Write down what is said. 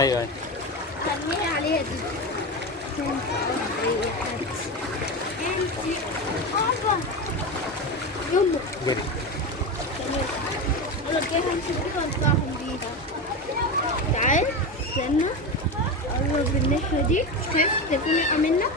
ايوه ايوه. خليني عليها دي. انتي بابا يلا جري. تمام. يلا جاي همسك بيها وانفعهم بيها. تعال استنى قرب الناحية دي. شايف التليفون يقع منك؟